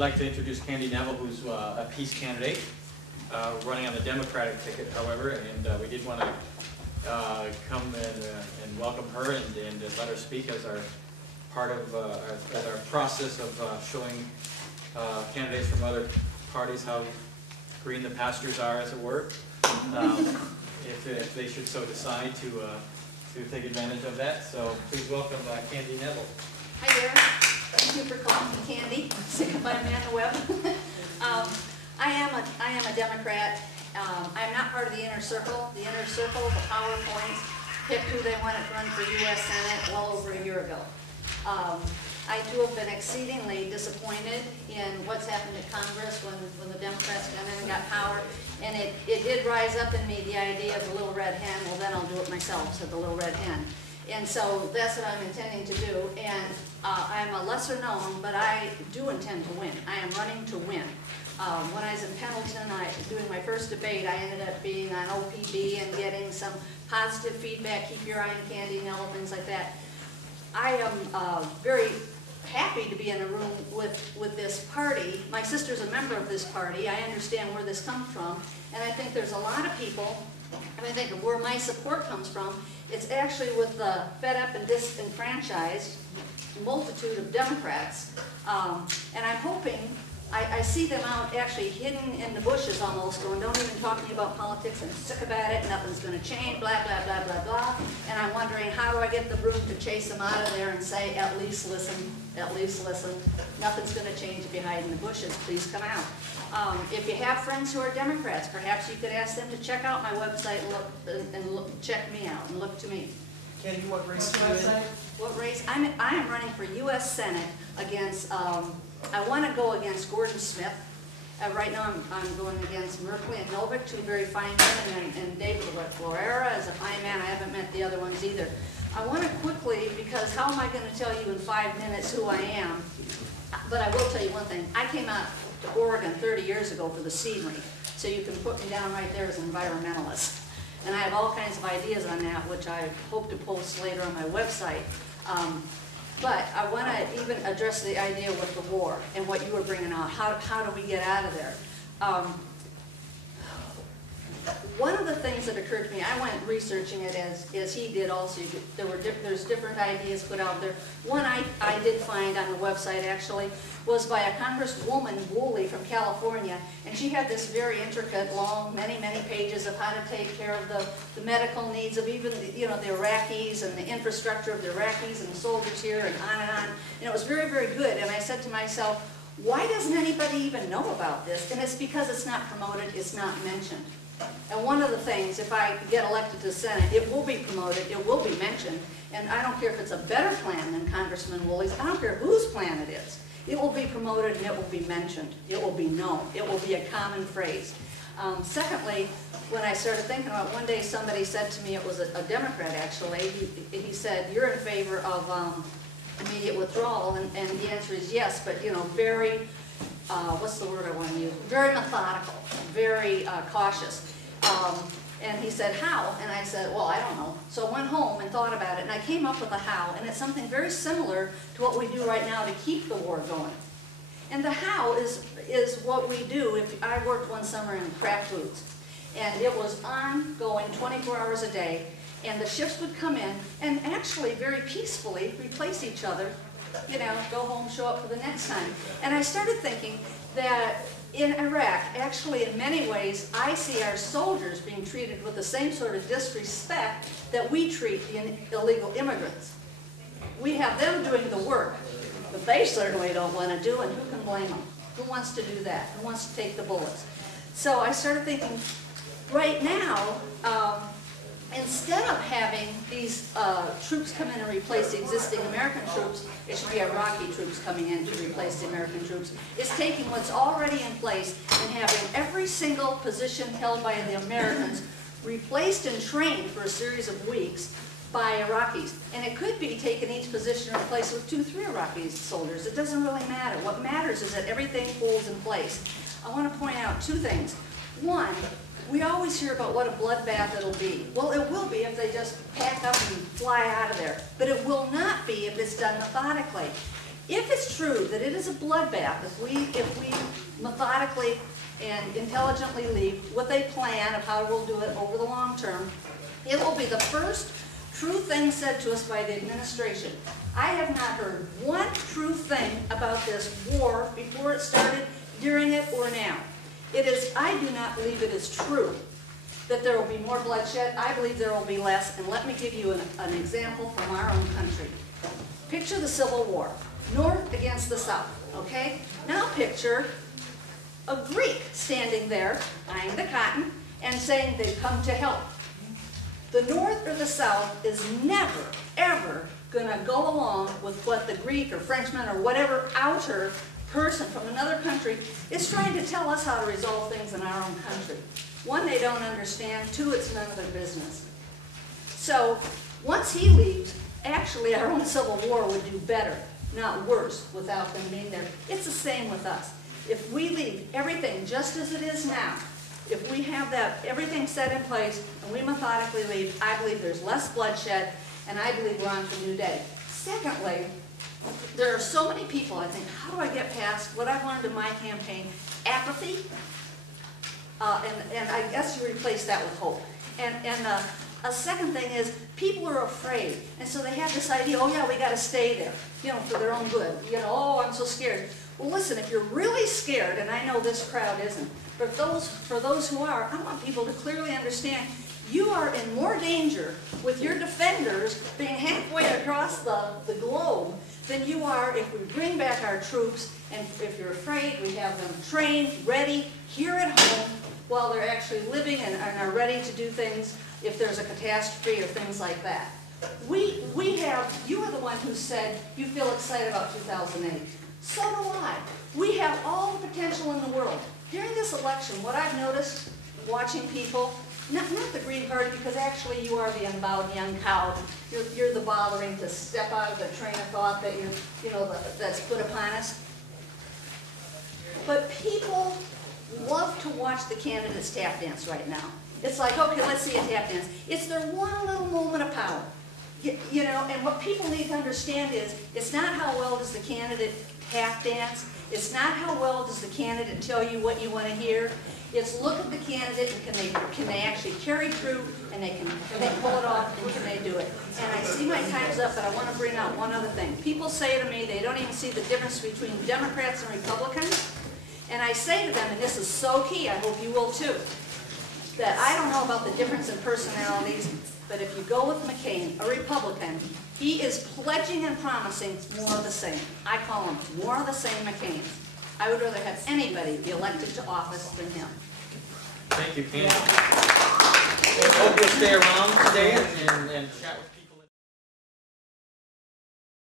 like to introduce Candy Neville, who's a peace candidate, running on the Democratic ticket, however, and we did want to come and welcome her and let her speak as our part of as our process of showing candidates from other parties how green the pastures are, as it were, if they should so decide to take advantage of that. So please welcome Candy Neville. Hi there. Thank you for calling me Candy. Sick by Amanda Webb. I am a Democrat. I'm not part of the inner circle. The inner circle, the PowerPoints, picked who they wanted to run for U.S. Senate well over a year ago. I too have been exceedingly disappointed in what's happened at Congress when the Democrats come in and got power. And it did rise up in me the idea of the little red hen. Well, then I'll do it myself, said the little red hen. And so that's what I'm intending to do. And I'm a lesser known, but I do intend to win. I am running to win. When I was in Pendleton, doing my first debate, I ended up being on OPB and getting some positive feedback, keep your eye on Candy Neville, things like that. I am very happy to be in a room with this party. My sister's a member of this party. I understand where this comes from. And I think there's a lot of people, and I think where my support comes from, it's actually with the fed up and disenfranchised multitude of Democrats. And I'm hoping, I see them out actually hidden in the bushes almost, going, don't even talk to me about politics, I'm sick about it, nothing's going to change, blah, blah, blah, blah, blah. And I'm wondering, how do I get the broom to chase them out of there and say, at least listen, nothing's going to change if you hide in the bushes, please come out. If you have friends who are Democrats, perhaps you could ask them to check out my website and check me out and look to me. Candy, what race are you in? What race? I am running for U.S. Senate against, I want to go against Gordon Smith. Right now I'm going against Merkley and Novick, two very fine men, and David Florera is a fine man. I haven't met the other ones either. I want to quickly, because how am I going to tell you in 5 minutes who I am? But I will tell you one thing. I came out to Oregon 30 years ago for the scenery, so you can put me down right there as an environmentalist. And I have all kinds of ideas on that, which I hope to post later on my website. But I want to even address the idea with the war and what you were bringing out. How do we get out of there? One of the things that occurred to me, I went researching it as he did also. There's different ideas put out there. One I did find on the website actually was by a Congresswoman, Woolley, from California, and she had this very intricate, long, many pages of how to take care of the medical needs of even the Iraqis and the infrastructure of the Iraqis and the soldiers here and on and on. And it was very good. And I said to myself, why doesn't anybody even know about this? And it's because it's not promoted, it's not mentioned. And one of the things, if I get elected to the Senate, it will be promoted, it will be mentioned, and I don't care if it's a better plan than Congressman Woolley's, I don't care whose plan it is. It will be promoted and it will be mentioned. It will be known. It will be a common phrase. Secondly, when I started thinking about it, one day somebody said to me, it was a Democrat actually, he said, you're in favor of immediate withdrawal, and the answer is yes, but very, what's the word I want to use? Very methodical, very cautious. And he said, how? And I said, well, I don't know. So I went home and thought about it, and I came up with a how, and it's something very similar to what we do right now to keep the war going. And the how is what we do. I worked one summer in craft foods, and it was ongoing 24 hours a day, and the shifts would come in and actually very peacefully replace each other, go home, show up for the next time. And I started thinking that in Iraq, actually in many ways, I see our soldiers being treated with the same sort of disrespect that we treat the illegal immigrants. We have them doing the work, but they certainly don't want to do, and who can blame them? Who wants to do that? Who wants to take the bullets? So I started thinking, right now, instead of having these troops come in and replace the existing American troops, it should be Iraqi troops coming in to replace the American troops. It's taking what's already in place and having every single position held by the Americans replaced and trained for a series of weeks by Iraqis. And it could be taking each position and replace it with 2, 3 Iraqi soldiers. It doesn't really matter. What matters is that everything falls in place. I want to point out 2 things. One, we always hear about what a bloodbath it'll be. Well, it will be if they just pack up and fly out of there. But it will not be if it's done methodically. If it's true that it is a bloodbath, if we methodically and intelligently leave with a plan of how we'll do it over the long term, it will be the first true thing said to us by the administration. I have not heard one true thing about this war before it started, during it, or now. I do not believe it is true that there will be more bloodshed. I believe there will be less, and let me give you an example from our own country. Picture the Civil War, North against the South, okay? Now picture a Greek standing there, eyeing the cotton, and saying they've come to help. The North or the South is never, ever going to go along with what the Greek or Frenchman or whatever outer person from another country is trying to tell us how to resolve things in our own country. One, they don't understand. Two, it's none of their business. So once he leaves, actually our own Civil War would do better, not worse, without them being there. It's the same with us. If we leave everything just as it is now, if we have that everything set in place and we methodically leave, I believe there's less bloodshed, and I believe we're on to a new day. Secondly, there are so many people, I think, how do I get past what I've learned in my campaign? Apathy, and I guess you replace that with hope. And a second thing is people are afraid, and so they have this idea, oh yeah, we got to stay there, for their own good. Oh, I'm so scared. Well, listen, if you're really scared, and I know this crowd isn't, but for those who are, I want people to clearly understand you are in more danger with your defenders being halfway across the globe than you are if we bring back our troops, and if you're afraid, we have them trained, ready, here at home, while they're actually living and are ready to do things if there's a catastrophe or things like that. You are the one who said you feel excited about 2008. So do I. We have all the potential in the world. During this election, what I've noticed, watching people, not the Green Party, because actually you are the unbowed young cow. You're the bothering to step out of the train of thought that that's put upon us. But people love to watch the candidates tap dance right now. It's like, okay, let's see a tap dance. It's their one little moment of power. And what people need to understand is, it's not how well does the candidate tap dance. It's not how well does the candidate tell you what you want to hear. It's look at the candidate and can they actually carry through, and can they pull it off, and can they do it. And I see my time's up, but I want to bring out one other thing. People say to me they don't even see the difference between Democrats and Republicans. And I say to them, and this is so key, I hope you will too, that I don't know about the difference in personalities, but if you go with McCain, a Republican, he is pledging and promising more of the same. I call him more of the same McCain. I would rather have anybody be elected to office than him. Thank you, Candy. I hope you'll stay around today and chat with people.